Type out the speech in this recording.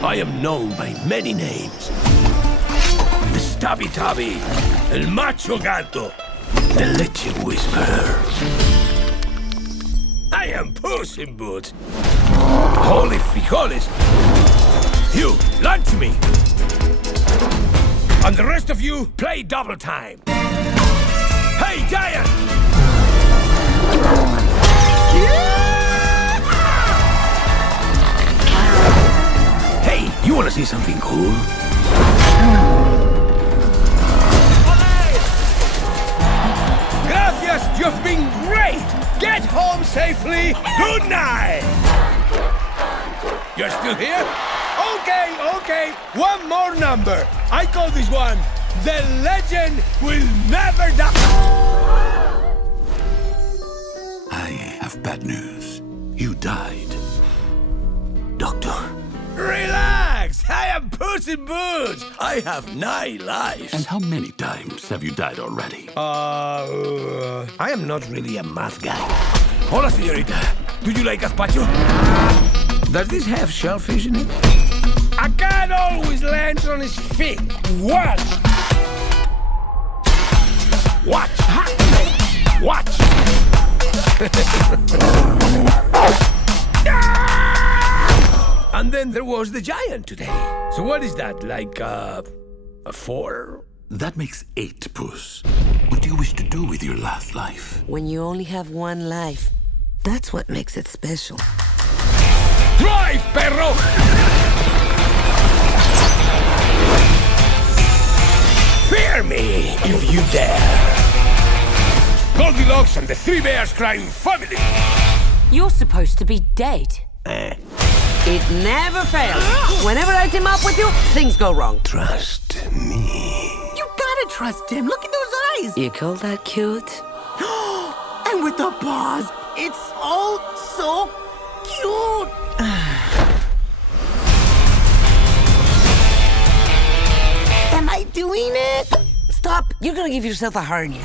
I am known by many names. The Stubby Tubby, El Macho Gato, the Leche Whisperer. I am Puss in Boots. Holy frijoles! You, lunch me! And the rest of you, play double time. Hey, Giant! Hey, you wanna see something cool? Gracias, you've been great! Get home safely! Good night! You're still here? Okay, one more number. I call this one, The Legend Will Never Die. I have bad news. You died. Doctor. Relax! I am Puss in Boots! I have 9 lives! And how many times have you died already? I am not really a math guy. Hola, señorita. Do you like gazpacho? Does this have shellfish in it? A cat always lands on his feet. What? Watch! Watch! And then there was the giant today. So what is that, like, a 4? That makes 8, Puss. What do you wish to do with your last life? When you only have one life, that's what makes it special. Drive, perro! Fear me if you dare. Goldilocks and the 3 Bears crime family. You're supposed to be dead. It never fails. Whenever I team up with you, things go wrong. Trust me. You gotta trust him. Look at those eyes. You call that cute? And with the paws. It's all so cute. Am I doing it? Stop. You're gonna give yourself a hernia.